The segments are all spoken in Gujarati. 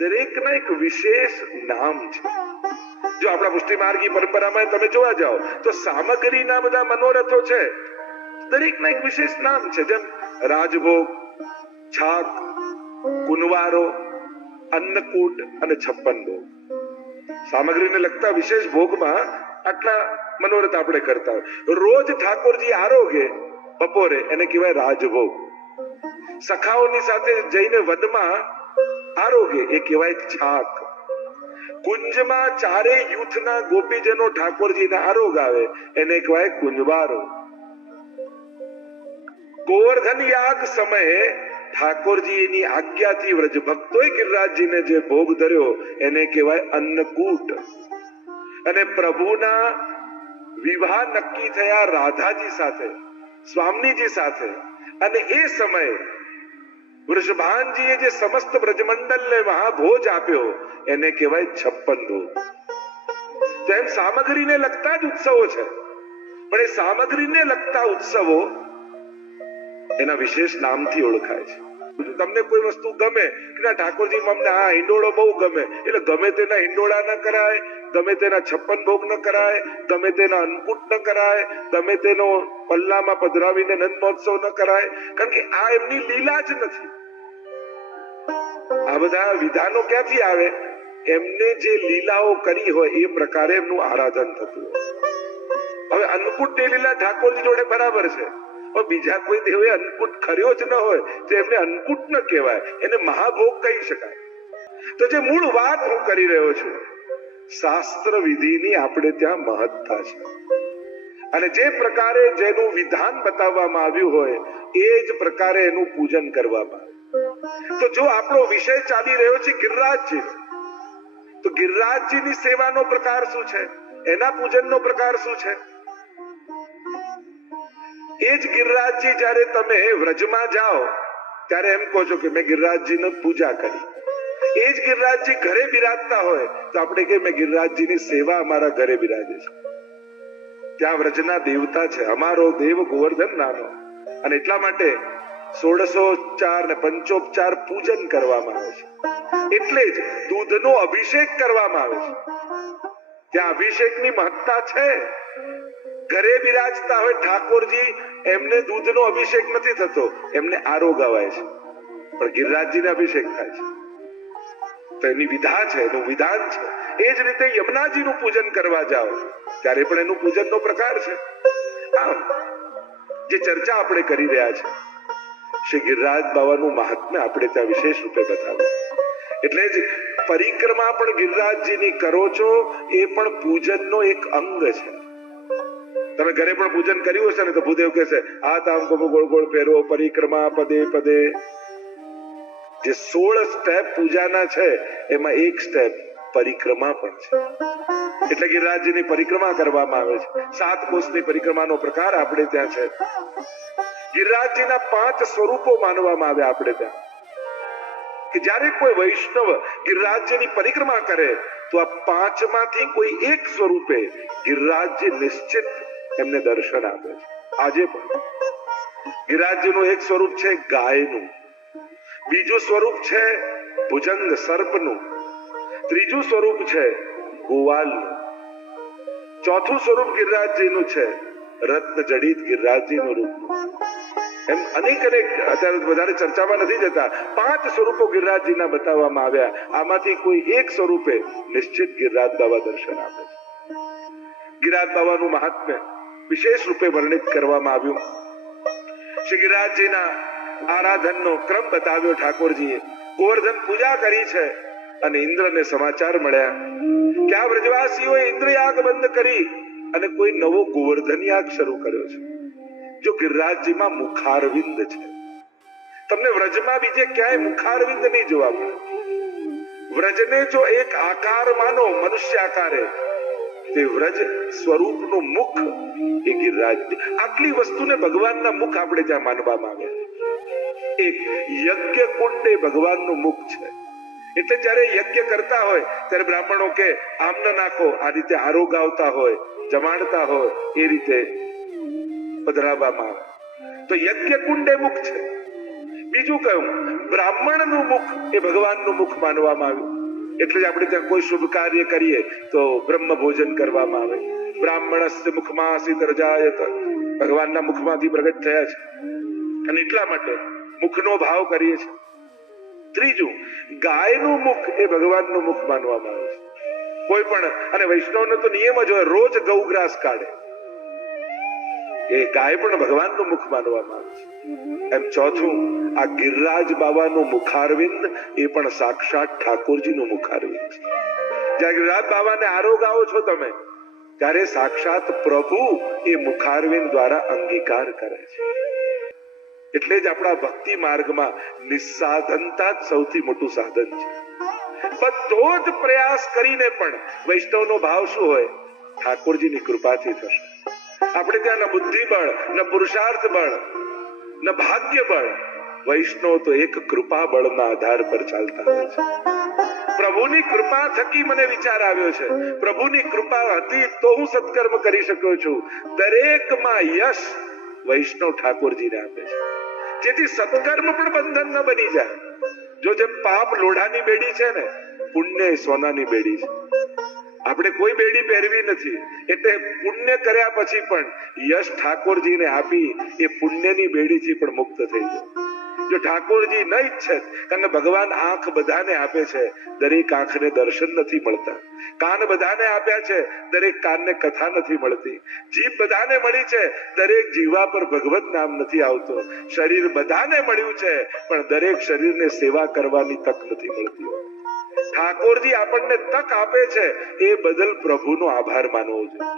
દરેકના એક વિશેષ નામ છે. જો આપણા પુષ્ટિ માર્ગી પરંપરામાં તમે જોવા જાઓ તો સામગ્રીના બધા મનોરથો છે, દરેકના એક વિશેષ નામ છે. જેમ રાજભોગ, છાક, કુનવારો, અન્નકૂટ અને 56 ભોગ. સામગ્રીને લગતા વિશેષ ભોગમાં આટલા મનોરથ આપણે કરતા હોય. રોજ ઠાકોરજી આરોગે બપોરે એને કહેવાય રાજભોગ. સખાઓની સાથે જઈને વદમાં આરોગે એ કહેવાય છાક. કુંજમાં ચારે યુથના ગોપીજનો ઠાકોરજીને આરોગ આવે એને કહેવાય કુંજવારો. ગોવર્ધન યાગ સમયે ઠાકોરજીની આજ્ઞાથી વ્રજ ભક્તોએ ગિરિરાજજીને જે ભોગ ધર્યો એને કહેવાય અન્નકૂટ. અને પ્રભુના વિવાહ નક્કી થયા રાધાજી સાથે, સ્વામીજી સાથે, અને એ સમયે વૃષભાનજીએ જે સમસ્ત બ્રજમંડલને મહાભોજ આપ્યો એને કહેવાય 56 ભોગ. તેમ સામગ્રીને લગતા જ ઉત્સવો છે, પણ એ સામગ્રીને લગતા ઉત્સવો એના વિશેષ નામથી ઓળખાય છે. તમને કોઈ વસ્તુ ગમે કે ઠાકોરજી અમને આ હિંડોળો બહુ ગમે, એટલે ગમે તેના હિંડોળા ન કરાય, ગમે તેના 56 ભોગ ન કરાય, ગમે તેના અન્નકૂટ ન કરાય, ગમે તેનો પલ્લામાં પધરાવીને નંદ મહોત્સવ ન કરાય, કારણ કે આ એમની લીલા જ નથી. આ બધા વિધાનો ક્યાંથી આવે? એમને જે લીલાઓ કરી હોય એ પ્રકારે એમનું આરાધન થતું હોય. હવે અન્નકૂટ ની લીલા ઠાકોરજી જોડે બરાબર છે, પણ બીજા કોઈ દેવે અન્નકૂટ ખર્યો જ ન હોય તો એમને અન્નકૂટ ન કહેવાય, એને મહાભોગ કહી શકાય. તો જે મૂળ વાત હું કરી રહ્યો છું, શાસ્ત્ર વિધિની આપણે ત્યાં મહત્તા છે, અને જે પ્રકારે જેનું વિધાન બતાવવામાં આવ્યું હોય એ જ પ્રકારે એનું પૂજન કરવામાં આવે. તો જો આપણો વિષય ચાલી રહ્યો છે ગિરિરાજજી, તો ગિરિરાજજીની સેવાનો પ્રકાર શું છે, એના પૂજનનો પ્રકાર શું છે? એ જ ગિરિરાજજી જ્યારે તમે વ્રજમાં જાઓ ત્યારે એમ કહો છો કે મેં ગિરિરાજજીની પૂજા કરી. એ જ ગિરિરાજજી ઘરે બિરાજતા હોય તો આપણે કે મેં ગિરિરાજજીની સેવા અમારા ઘરે બિરાજે છે. ત્યાં વ્રજના દેવતા છે, અમારો દેવ ગોવર્ધન નાનો, અને એટલા માટે 16उपचार ને 5उपचार પૂજન કરવામાં આવે છે. એટલે જ દૂધનો અભિષેક કરવામાં આવે છે. ત્યાં અભિષેકની મહત્તા છે. ઘરે બિરાજતા હોય ઠાકોરજી, એમને દૂધનો અભિષેક નથી થતો, એમને આરોગ અવાય છે, પણ ગિરિરાજજીને અભિષેક થાય છે. તો એની વિધા છે, એનું વિધાન છે. એ જ રીતે યમુનાજીનું પૂજન કરવા જાઓ ત્યારે પણ એનું પૂજનનો પ્રકાર છે. આમ જે ચર્ચા આપણે કરી રહ્યા છે, શ્રી ગિરિરાજ બાવાનું મહાત્મ્ય આપણે ત્યાં વિશેષ રૂપે બતાવ્યું. એટલે જ પરિક્રમા પણ ગિરિરાજજીની કરો છો એ પણ પૂજનનો એક અંગ છે. તમે ઘરે પણ પૂજન કર્યું હશે ને તો ભૂદેવ કહેશે હાથ આમ ગોળ ગોળ ફેરવો, પરિક્રમા પદે પદે. જે 16 સ્ટેપ પૂજાના છે એમાં એક સ્ટેપ પરિક્રમા પણ છે. એટલે ગિરિરાજજીની પરિક્રમા કરવામાં આવે છે. 7 કોષની પરિક્રમાનો પ્રકાર આપણે ત્યાં છે. ગિરિરાજજીના 5 સ્વરૂપો માનવામાં આવે આપણે ત્યાં, કે જ્યારે કોઈ વૈષ્ણવ ગિરિરાજજીની પરિક્રમા કરે તો આ 5 માંથી કોઈ એક સ્વરૂપે ગિરિરાજજી નિશ્ચિત એમને દર્શન આપે છે. આજે પણ ગિરિરાજજીનું એક સ્વરૂપ છે ગાયનું, બીજું સ્વરૂપ છે ભુજંગ સર્પનું, ત્રીજું સ્વરૂપ છે ગોવાલનું, ચોથું સ્વરૂપ ગિરિરાજજીનું છે રત્ન જડિત ગિરિરાજજીનું રૂપ. એમ અનેક અત્યારે વધારે ચર્ચામાં નથી જતા, 5 સ્વરૂપો ગિરિરાજજીના બતાવવામાં આવ્યા. આમાંથી કોઈ એક સ્વરૂપે નિશ્ચિત ગિરિરાજ બાબા દર્શન આપે છે. ગિરિરાજ બાબાનું મહાત્મ્ય વિશેષ રૂપે વર્ણિત કરવામાં આવ્યું. શ્રી ગિરિરાજજીના આરાધનનો ક્રમ બતાવ્યો ઠાકોરજીએ. ગોવર્ધન પૂજા કરી છે અને ઇન્દ્રને સમાચાર મળ્યા કે આ વ્રજવાસીઓએ ઇન્દ્રયાગ બંધ કરી અને કોઈ નવો ગોવર્ધન યાગ શરૂ કર્યો છે. જો ગિરિરાજજીમાં મુખારવિંદ છે, તમને વ્રજમાં બીજે ક્યાંય મુખારવિંદ નહીં જોવા મળે. વ્રજને જો એક આકાર માનો, મનુષ્ય આકારે, તે વ્રજ સ્વરૂપનું મુખ એ ગિરિરાજ. આટલી વસ્તુને ભગવાનના મુખ આપણે ત્યાં માનવામાં આવે. એક યજ્ઞ કુંડ એ ભગવાનનું મુખ છે. એટલે જ્યારે યજ્ઞ કરતા હોય ત્યારે બ્રાહ્મણો કે આમ ન નાખો, આ રીતે આરોગ આવતા હોય, જમાડતા હોય, એ રીતે પધરાવવામાં આવે તો યજ્ઞ કુંડ એ મુખ છે. બીજું કયું, બ્રાહ્મણનું મુખ એ ભગવાનનું મુખ માનવામાં આવ્યું. એટલે જ આપણે ત્યાં કોઈ શુભ કાર્ય કરીએ તો બ્રહ્મ ભોજન કરવામાં આવે. બ્રાહ્મણસ્ય મુખમાસી તર્જાયત, ભગવાનના મુખમાંથી પ્રગટ થયા છે અને એટલા માટે મુખનો ભાવ કરીએ છીએ. ત્રીજું, ગાયનું મુખ એ ભગવાનનું મુખ માનવામાં આવે છે. કોઈ પણ, અને વૈષ્ણવનો તો નિયમ જ હોય, રોજ ગૌગ્રાસ કાઢે, એ ગાય પણ ભગવાનનું મુખ માનવામાં આવે છે. એમ ચોથું, આ ગિરિરાજ બાબાનું મુખારવિંદ એ પણ સાક્ષાત ઠાકોરજીનું મુખારવિંદ છે. જ્યાં ગિરિરાજ બાબાને આરોગ આવો છો તમે, ત્યારે સાક્ષાત પ્રભુ એ મુખારવિંદ દ્વારા અંગીકાર કરે છે. એટલે જ આપણા ભક્તિ માર્ગમાં નિસ્સાધનતા જ સૌથી મોટું સાધન છે. બધો જ પ્રયાસ કરીને પણ વૈષ્ણવનો ભાવ શું હોય? ઠાકોરજીની કૃપાથી થશે. આપણે ત્યાં ન બુદ્ધિ બળ, ન પુરુષાર્થ બળ, ન ભાગ્ય બળ, વૈષ્ણવ તો એક કૃપા બળના આધાર પર ચાલતા હોય છે. પ્રભુની કૃપા થકી મને વિચાર આવ્યો છે, પ્રભુની કૃપા હતી તો હું સત્કર્મ કરી શક્યો છું. દરેકમાં યશ વૈષ્ણવ ઠાકોરજીને આપે છે, જેથી સત્કર્મ પણ બંધન ન બની જાય. જો જેમ પાપ લોઢાની બેડી છે ને, પુણ્ય સોનાની બેડી છે. આપણે કોઈ બેડી પહેરવી નથી, એટલે પુણ્ય કર્યા પછી પણ યશ ઠાકોરજીને આપી એ પુણ્યની બેડીથી પણ મુક્ત થઈ જાય. જો ઠાકોરજી ન ઈચ્છે, કારણ કે ભગવાન આંખ બધાને આપે છે, દરેક આંખને દર્શન નથી મળતા. કાન બધાને આપ્યા છે, દરેક કાનને કથા નથી મળતી. જીભ બધાને મળી છે, દરેક જીવા પર ભગવત નામ નથી આવતો. શરીર બધાને મળ્યું છે, પણ દરેક શરીરને સેવા કરવાની તક નથી મળતી. ઠાકોરજી આપણને તક આપે છે, એ બદલ પ્રભુનો આભાર માનવો જોઈએ.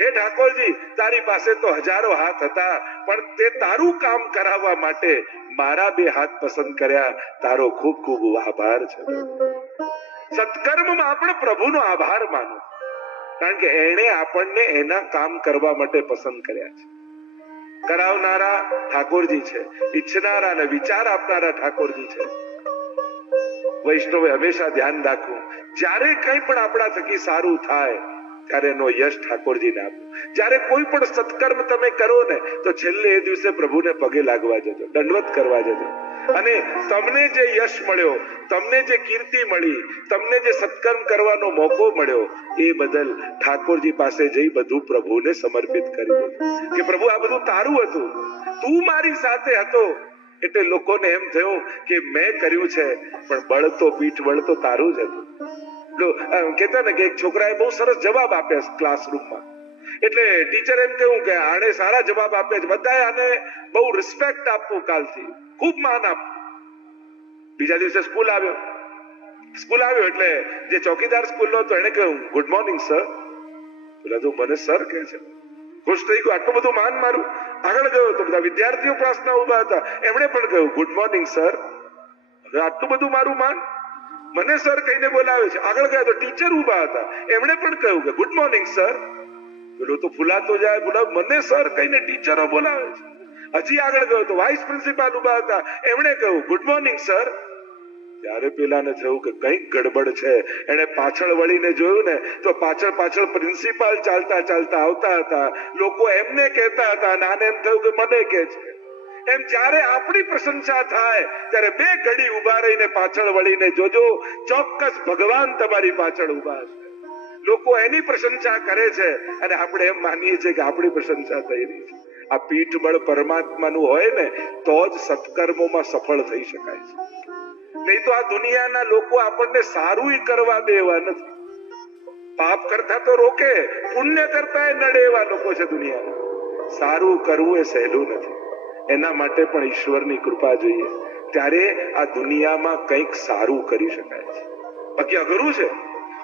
હે ઠાકોરજી, તારી પાસે તો હજારો હાથ હતા, પણ તે તારું કામ કરાવવા માટે મારા બે હાથ પસંદ કર્યા. તારો ખૂબ ખૂબ આભાર છે. સત્કર્મમાં આપણે પ્રભુનો આભાર માનો, કારણ કે એણે આપણને એના કામ કરવા માટે પસંદ કર્યા છે. કરાવનારા ઠાકોરજી છે, ઈચ્છનારા અને વિચાર આપનારા ઠાકોરજી છે. વૈષ્ણવે હંમેશા ધ્યાન રાખવું, જ્યારે કંઈ પણ આપણા થકી સારું થાય ત્યારે એનો યશ ઠાકોરજીને આપો. જ્યારે કોઈ પણ સત્કર્મ તમે કરો ને, તો છેલ્લે એ દિવસે પ્રભુને પગે લાગવા જજો, દંડવત કરવા જજો. અને તમને જે યશ મળ્યો, તમને જે કીર્તિ મળી, તમને જે સત્કર્મ કરવાનો મોકો મળ્યો, એ બદલ ઠાકોરજી પાસે જઈ બધું પ્રભુને સમર્પિત કરી દેજો કે પ્રભુ, આ બધું તારું હતું, તું મારી સાથે હતો. એટલે લોકોને એમ થયું કે મેં કર્યું છે, પણ બળ તો પીઠ બળ તો તારું જ હતું. કહેતા ને કે એક છોકરાએ બહુ સરસ જવાબ આપ્યા ક્લાસરૂમમાં, એટલે ટીચર એમ કહ્યું કે આને સારા જવાબ આપ્યા છે, બધાએ આને બહુ રિસ્પેક્ટ આપવું, કાલથી ખૂબ માન આપવું. બીજા દિવસે સ્કૂલ આવ્યો એટલે જે ચોકીદાર સ્કૂલનો હતો એને કહ્યું, ગુડ મોર્નિંગ સર. પેલા તો મને સર કહે છે, ખુશ થઈ ગયો, આટલું બધું માન મારું. આગળ ગયો તો બધા વિદ્યાર્થીઓ ક્લાસના ઉભા હતા, એમણે પણ કહ્યું, ગુડ મોર્નિંગ સર. આટલું બધું મારું માન, મને સર કહીને બોલાવે છે. આગળ ગયા તો ટીચર ઉભા હતા, એમણે પણ કહ્યું કે ગુડ મોર્નિંગ સર. પેલો તો ફૂલાતો જાય, બોલાવ, મને સર કહીને ટીચરો બોલાવે છે. હજી આગળ ગયો તો વાઇસ પ્રિન્સિપાલ ઉભા હતા, એમણે કહ્યું ગુડ મોર્નિંગ સર. ત્યારે પેલાને થયું કે કંઈક ગડબડ છે. એને પાછળ વળીને જોયું ને, તો પાછળ પ્રિન્સિપાલ ચાલતા ચાલતા આવતા હતા. લોકો એમને કહેતા હતા, અને આને એમ થયું કે મને કહે છે. એમ જ્યારે આપણી પ્રશંસા થાય ત્યારે બે ઘડી ઉભા રહીને પાછળ વળીને જોજો, ચોક્કસ ભગવાન તમારી પાછળ ઉભા છે. લોકો એની પ્રશંસા કરે છે અને આપણે એમ માનીએ છીએ કે આપણી પ્રશંસા થઈ રહી છે. આ પીઠબળ પરમાત્માનું હોય ને, તો જ સત્કર્મોમાં સફળ થઈ શકાય છે. નહીં તો આ દુનિયાના લોકો આપણને સારું કરવા દે એવા નથી. પાપ કરતા તો રોકે, પુણ્ય કરતા એ નડે એવા લોકો છે દુનિયામાં. સારું કરવું એ સહેલું નથી, એના માટે પણ ઈશ્વરની કૃપા જોઈએ, ત્યારે આ દુનિયામાં કંઈક સારું કરી શકાય છે. બાકી અઘરું છે.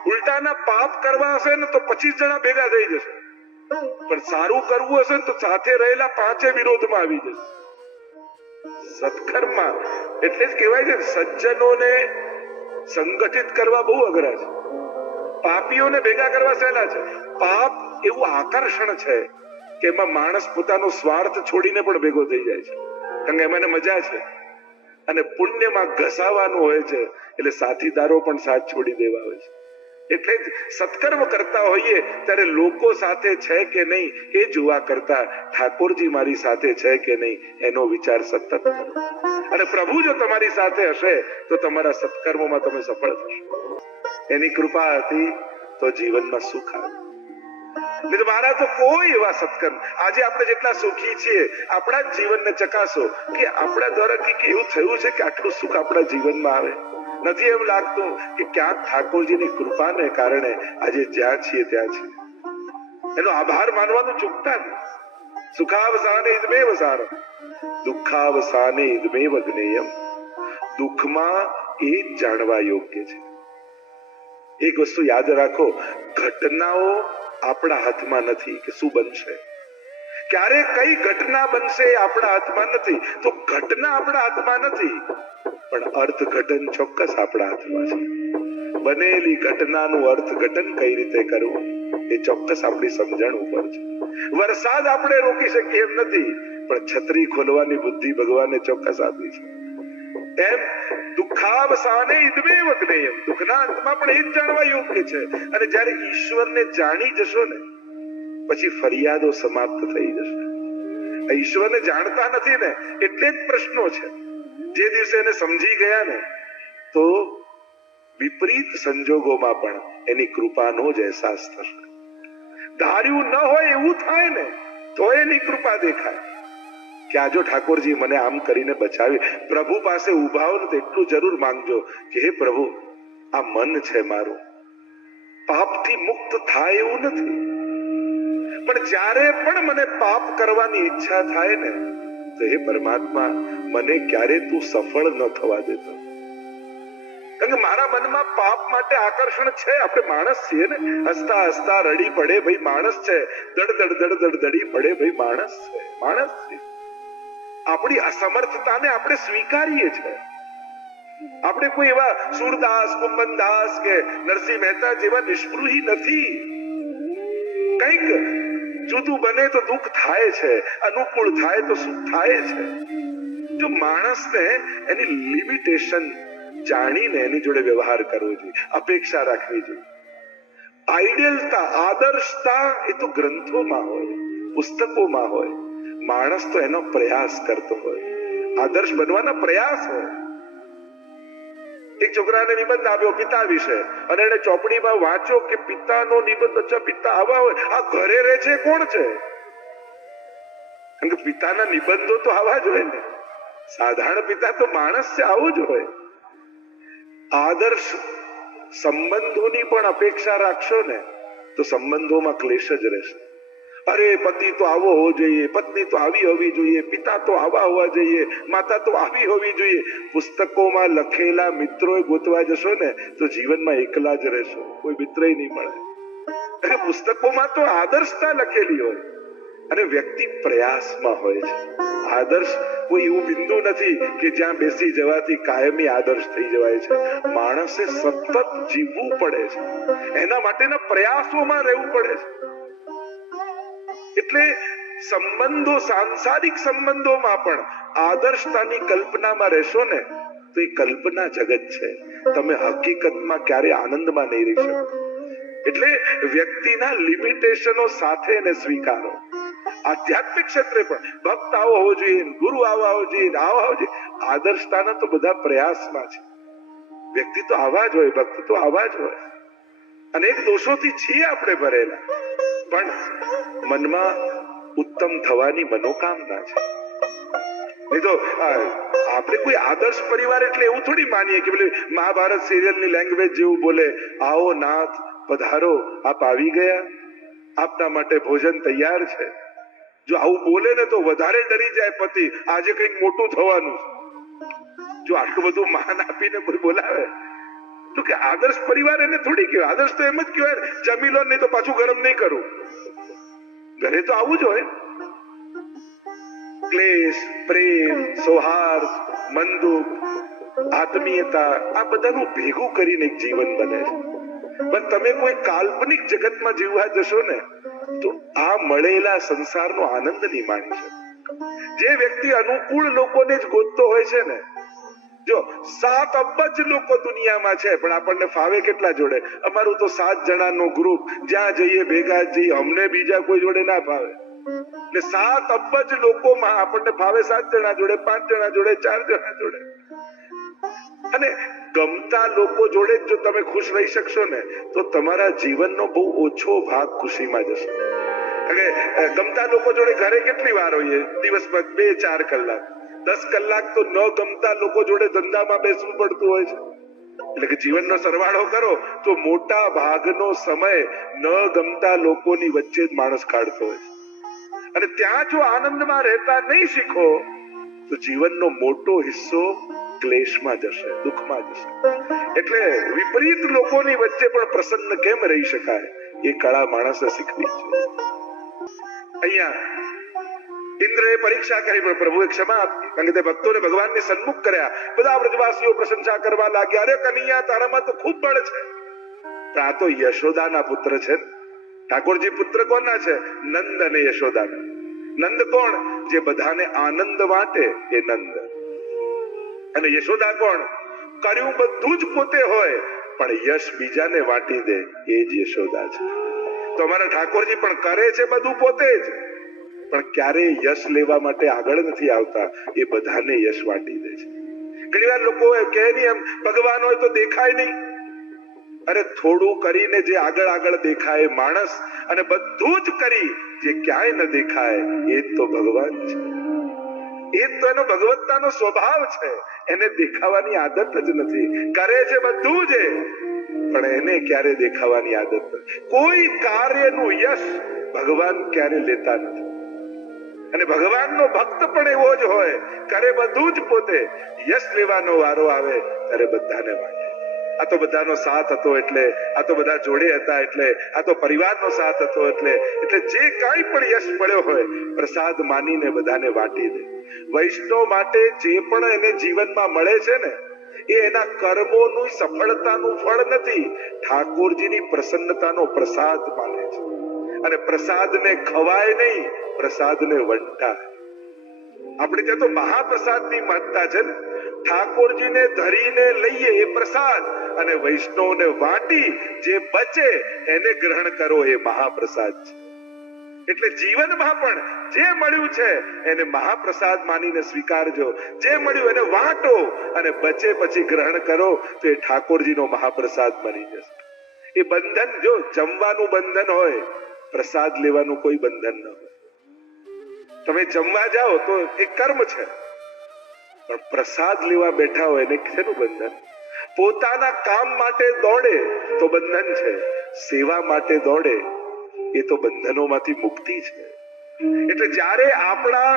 ઉલટાના પાપ કરવા હશે ને તો 25 જણા ભેગા થઈ જશે, પણ સારું કરવું હશે ને તો સાથે રહેલા 5 વિરોધમાં આવી જશે. સત્કર્મમાં એટલે જ કહેવાય છે, સજ્જનોને સંગઠિત કરવા બહુ અઘરા છે, પાપીઓને ભેગા કરવા સહેલા છે. પાપ એવું આકર્ષણ છે કે એમાં માણસ પોતાનો સ્વાર્થ છોડીને પણ ભેગો થઈ જાય છે, કારણ કે એમાં મજા છે. અને પુણ્યમાં ઘસાવાનું હોય છે, એટલે સાથીદારો પણ સાથ છોડી દેવા હોય છે. એટલે જ સત્કર્મ કરતા હોઈએ ત્યારે લોકો સાથે છે કે નહીં એ જોવા કરતા ઠાકોરજી મારી સાથે છે કે નહીં એનો વિચાર સતત કરો. અને પ્રભુ જો તમારી સાથે હશે તો તમારા સત્કર્મોમાં તમે સફળ થશો. એની કૃપા હતી તો જીવનમાં સુખ આવે. નહીં તો મારા તો કોઈ એવા સત્કર્મ, આજે આપણે જેટલા સુખી છીએ આપણા જ જીવનને ચકાસો કે આપણા દ્વારા કંઈક એવું થયું છે કે આટલું સુખ આપણા જીવનમાં આવે. નથી એમ લાગતું કે ક્યાંક ઠાકોરજીની કૃપાને કારણે આજે જ્યાં છીએ ત્યાં છીએ. એનો આભાર માનવાનું ચૂકતા નહીં. સુખાવસાને ઇદમેવ સારમ દુઃખાવસાને ઇદમેવ જ્ઞેયમ. દુઃખમાં એ જ જાણવા યોગ્ય છે. એક વસ્તુ યાદ રાખો, ઘટનાઓ આપણા હાથમાં નથી કે શું બનશે, ક્યારે કઈ ઘટના બનશે એ આપણા હાથમાં નથી. તો ઘટના આપણા હાથમાં નથી, પણ અર્થઘટન ચોક્કસ આપણા હાથમાં છે. બનેલી ઘટનાનું અર્થઘટન કઈ રીતે કરવું એ ચોક્કસ આપણી સમજણ ઉપર છે. વરસાદ આપણે રોકી શકીએ એમ નથી, પણ છત્રી ખોલવાની બુદ્ધિ ભગવાને ચોક્કસ આપી છે. એમ દુઃખાવસાને ઇદમેવ જ્ઞેયમ, દુઃખના અંતમાં પણ એ જ જાણવા યોગ્ય છે. અને જ્યારે ઈશ્વરને જાણી જશો ને પછી ફરિયાદો સમાપ્ત થઈ જશે. ઈશ્વરને જાણતા નથી ને એટલે જ પ્રશ્નો છે. જે દિવસે એને સમજી ગયા ને તો વિપરીત સંજોગોમાં પણ એની કૃપાનો જ અહેસાસ થશે. ધાર્યું ન હોય એવું થાય ને તો એની કૃપા દેખાય કે આજો ઠાકોરજી મને આમ કરીને બચાવી. પ્રભુ પાસે ઉભા હો તો એટલું જરૂર માંગજો કે હે પ્રભુ, આ મન છે મારું, પાપથી મુક્ત થાય એવું નથી, પણ જ્યારે પણ મને પાપ કરવાની ઈચ્છા થાય ને તો હે પરમાત્મા, મને ક્યારે તું સફળ ન થવા દેતો. કારણ કે મારા મનમાં પાપ માટે આકર્ષણ છે. આપણે માણસ છીએ ને, હસતા હસતા રડી પડે ભાઈ માણસ છે, દડ દડ દડ દડ દડી પડે ભાઈ માણસ છે, માણસ છે. આપણી અસમર્થતાને આપણે સ્વીકારીએ છીએ. આપણે કોઈ એવા સુરદાસ, કુંભનદાસ કે નરસિંહ મહેતા જેવા નિષ્પૃહી નથી. કંઈક જુદું બને તો દુઃખ થાય છે, અનુકૂળ થાય તો સુખ થાય છે. જો માણસને એની લિમિટેશન જાણીને એની જોડે વ્યવહાર કરવો જોઈએ, અપેક્ષા રાખવી જોઈએ. આઈડિયલતા, આદર્શતા એ તો ગ્રંથોમાં હોય, પુસ્તકોમાં હોય. માણસ તો એનો પ્રયાસ કરતો હોય, આદર્શ બનવાના પ્રયાસ હોય. એક છોકરાને નિબંધ આવ્યો પિતા વિશે અને એને ચોપડીમાં વાંચ્યો કે પિતાનો નિબંધ, અચ્છા પિતા આવા હોય, આ ઘરે રહે છે કોણ છે? કારણ કે પિતાના નિબંધો તો આવા જ હોય ને. સાધારણ પિતા તો માણસ છે, આવું જ હોય. આદર્શ સંબંધોની પણ અપેક્ષા રાખશો ને તો સંબંધોમાં ક્લેશ જ રહેશે. અરે પતિ તો આવો હોવો જોઈએ, પત્ની તો આવી હોવી જોઈએ, પિતા તો આવા હોવા જોઈએ, માતા તો આવી હોવી જોઈએ. પુસ્તકોમાં લખેલા મિત્રોએ ગોતવા જશો ને તો જીવનમાં એકલા જ રહેશો, કોઈ મિત્ર નહીં મળે. પુસ્તકોમાં તો આદર્શતા લખેલી હોય અને વ્યક્તિ પ્રયાસમાં હોય છે. આદર્શ કોઈ એવું બિંદુ નથી કે જ્યાં બેસી જવાથી કાયમી આદર્શ થઈ જવાય છે. માણસે સતત જીવવું પડે છે, એના માટેના પ્રયાસોમાં રહેવું પડે છે. એટલે સંબંધો, સાંસારિક સંબંધોમાં પણ આદર્શતાની કલ્પનામાં રહેશો ને તો એ કલ્પના જગત છે. તમે હકીકતમાં ક્યારે આનંદમાં નહીં રહી શકો. એટલે વ્યક્તિના લિમિટેશનો સાથે એને સ્વીકારો. આધ્યાત્મિક ક્ષેત્રે પણ ભક્ત આવો હોવો જોઈએ, ગુરુ આવો હોવો જોઈએ, આવો હોવો જોઈએ. આદર્શતાના તો બધા પ્રયાસમાં છે. વ્યક્તિ તો આવા જ હોય, ભક્ત તો આવા જ હોય. અનેક દોષોથી છીએ આપણે ભરેલા, પણ મનમાં ઉત્તમ થવાની મનોકામના છે. નહીં તો આપણે કોઈ આદર્શ પરિવાર એટલે એવું થોડી માનીએ કે પેલી મહાભારત સિરિયલની લેંગ્વેજ જેવું બોલે, આવો નાથ પધારો, આપ આવી ગયા, આપના માટે ભોજન તૈયાર છે. જો આવું બોલે ને તો વધારે ડરી જાય પતિ, આજે કંઈક મોટું થવાનું. જો આટલું બધું માન આપીને કોઈ બોલાવે તો કે આદર્શ પરિવાર એને થોડી કહેવાય. આદર્શ તો એમ જ કહેવાય, જમી લો નહીં તો પાછું ગરમ નહીં કરું. ઘરે તો આવું જ હોય. ક્લેશ, પ્રેમ, સૌહાર્દ, મનદુખ, આત્મીયતા, આ બધાનું ભેગું કરીને એક જીવન બને છે. પણ તમે કોઈ કાલ્પનિક જગતમાં જીવવા જશો ને તો આ મળેલા સંસારનો આનંદ નહીં માણી શકે. જે વ્યક્તિ અનુકૂળ લોકોને જ ગોતતો હોય છે ને જો 7 અબજ લોકો દુનિયામાં છે, પણ આપણને ફાવે કેટલા જોડે? અમારું તો 7 જણાનું ગ્રુપ, જ્યાં જઈએ ભેગા જઈએ, અમને બીજા કોઈ જોડે ના ફાવે. એટલે 7 અબજ લોકોમાં આપણને ફાવે 7 જણા જોડે, 5 જણા જોડે, 4 જણા જોડે. અને ગમતા લોકો જોડે જો તમે ખુશ રહી શકશો ને, તો તમારા જીવનનો બહુ ઓછો ભાગ ખુશીમાં જશે. ગમતા લોકો જોડે ઘરે કેટલી વાર હોઈએ? દિવસમાં 2-4 કલાક. 10 કલાક તો ન ગમતા લોકો જોડે ધંધામાં બેસવું પડતું હોય છે. એટલે કે જીવનનો સરવાળો કરો તો મોટા ભાગનો સમય ન ગમતા લોકોની વચ્ચે જ માણસ કાઢતો હોય છે. અને ત્યાં જો આનંદમાં રહેતા નહીં શીખો તો જીવનનો મોટો હિસ્સો ક્લેશમાં જશે, દુઃખમાં જશે. એટલે વિપરીત લોકોની વચ્ચે પણ પ્રસન્ન કેમ રહી શકાય, એ કળા માણસે શીખવી છે. અહીંયા ઇન્દ્રએ પરીક્ષા કરી, પણ પ્રભુએ ક્ષમા આપી, કારણ કે તે ભક્તોને ભગવાનને સન્મુખ કર્યા. બધા વ્રજવાસીઓ પ્રશંસા કરવા લાગ્યા, અરે કનૈયા, તારામાં તો ખૂબ બળ છે. પણ આ તો યશોદાના પુત્ર છે. ઠાકોરજી પુત્ર કોના છે? નંદ અને યશોદાના. નંદ કોણ? જે બધાને આનંદ વાટે, એ નંદ. અને યશોદા કોણ? કર્યું બધું જ પોતે હોય પણ યશ બીજાને વાટી દે, એ જ યશોદા છે. તો અમારા ઠાકોરજી પણ કરે છે બધું પોતે જ, પણ ક્યારેય યશ લેવા માટે આગળ નથી આવતા, એ બધાને યશ વાટી દે છે. ઘણી વાર લોકો કહે નહીં, એમ ભગવાન હોય તો દેખાય નહીં. અરે થોડું કરીને જે આગળ આગળ દેખાય માણસ, અને બધું જ કરી જે ક્યાંય ન દેખાય, એ જ તો ભગવાન છે. એ તો એનો ભગવત્તાનો સ્વભાવ છે. એને દેખાવાની આદત જ નથી. કરે છે બધું જ, પણ એને ક્યારે દેખાવાની આદત નથી. કોઈ કાર્યનું યશ ભગવાન ક્યારે લેતા નથી. અને ભગવાનનો ભક્ત પણ એવો જ હોય, કરે બધું જ પોતે, યશ લેવાનો વારો આવે ત્યારે બધાને વાગે. આ તો બધાનો સાથ હતો, એટલે આ તો બધા જોડે હતા, એટલે આ તો પરિવારનો સાથ હતો, એટલે જે કાંઈ પણ યશ મળ્યો હોય પ્રસાદ માનીને બધાને વાટી દે. વૈષ્ણવ માટે જે પણ એને જીવનમાં મળે છે ને, એ એના કર્મોનું સફળતાનું ફળ નથી, ઠાકોરજીની પ્રસન્નતાનો પ્રસાદ માને છે. અને પ્રસાદને ખવાય નહીં, પ્રસાદને વંટાય. આપણે ત્યાં તો મહાપ્રસાદની મહત્તા છે ને. ઠાકોરજીને ધરીને લઈએ એ પ્રસાદ, અને વૈષ્ણવને વાટી જે બચે એને ગ્રહણ કરો, એ મહાપ્રસાદ છે. એટલે જીવનમાં પણ જે મળ્યું છે એને મહાપ્રસાદ માનીને સ્વીકારજો. જે મળ્યું એને વાટો, અને બચે પછી ગ્રહણ કરો, તો એ ઠાકોરજીનો મહાપ્રસાદ બની જશે. એ બંધન, જો જમવાનું બંધન હોય, પ્રસાદ લેવાનું કોઈ બંધન ન હોય. તમે જમવા જાઓ તો એ કર્મ છે, પણ પ્રસાદ લેવા બેઠા હોય એને શેનું બંધન? પોતાના કામ માટે દોડે તો બંધન છે, સેવા માટે દોડે એ તો બંધનોમાંથી મુક્તિ છે. એટલે જ્યારે આપણા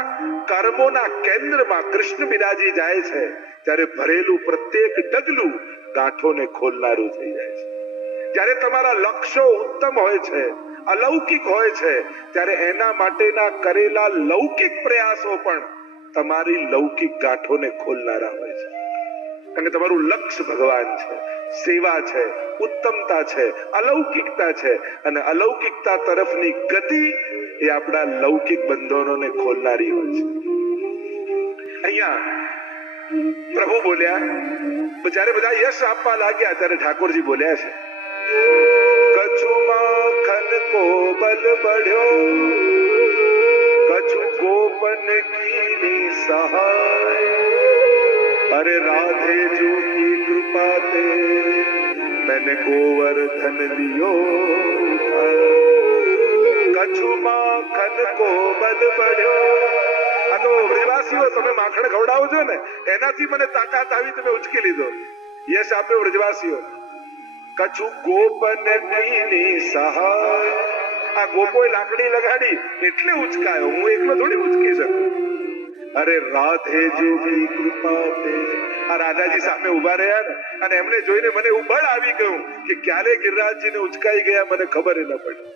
કર્મોના કેન્દ્રમાં કૃષ્ણ બિરાજી જાય છે, ત્યારે ભરેલું પ્રત્યેક ડગલું ગાંઠોને ખોલનારું થઈ જાય છે. જ્યારે તમારા લક્ષ્યો ઉત્તમ હોય છે, અલૌકિક હોય છે, ત્યારે એના માટેના કરેલા લૌકિક પ્રયાસો પણ તમારી લૌકિક ગાંઠોને ખોલનારા હોય છે. કારણ કે તમારું લક્ષ્ય ભગવાન છે, સેવા છે, ઉત્તમતા છે, અલૌકિકતા છે. અને અલૌકિકતા તરફની ગતિ એ આપણા લૌકિક બંધનોને ખોલનારી હોય છે. અહીંયા પ્રભુ બોલ્યા, જ્યારે બધા યશ આપવા લાગ્યા ત્યારે ઠાકોરજી બોલ્યા છે, કछु માખન કો બલ બઢ્યો, કछु ગોપન કી સહાય, अरे राधे जो की कृपा ते मैंने गोवर्धन लियो, कछु माखन को बल बढ़्यो. આ તો વ્રજવાસીઓ તમે માખણ ખવડાવો છો ને, એનાથી મને તાકાત આવી, તમે ઉચકી લીધો. યશ આપ્યો વ્રજવાસીઓ. કछु ગોપન કી સહાય, આ ગોપોએ લાકડી લગાડી એટલે ઉચકાયો, હું એકલો થોડી ઉચકી શકું. અરે રાધે જોગી કૃપા તે, આ રાધાજી સામે ઉભા રહ્યા ને, અને એમને જોઈને મને ઉબળ આવી ગયું કે ક્યારે ગિરિરાજજીને ઉચકાઈ ગયા મને ખબર ન પડી.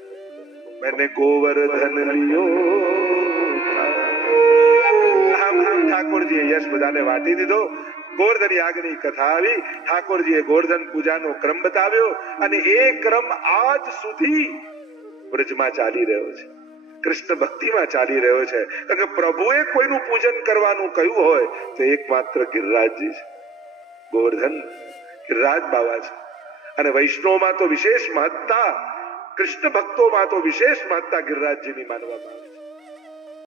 મેને ગોવર્ધન લિયો. આમ ઠાકોરજીએ યશ બધાને વાટી દીધો. ગોવર્ધન યાગની કથા આવી, ઠાકોરજીએ ગોવર્ધન પૂજાનો ક્રમ બતાવ્યો, અને એ ક્રમ આજ સુધી વ્રજમાં ચાલી રહ્યો છે, કૃષ્ણ ભક્તિમાં ચાલી રહ્યો છે. કારણ કે પ્રભુએ કોઈનું પૂજન કરવાનું કહ્યું હોય તો એકમાત્ર ગિરિરાજજી છે. ગોવર્ધન ગિરિરાજ બાવા છે. અને વૈષ્ણવમાં તો વિશેષ મહત્તા, કૃષ્ણ ભક્તોમાં તો વિશેષ મહત્તા ગિરિરાજજીની માનવામાં આવે છે.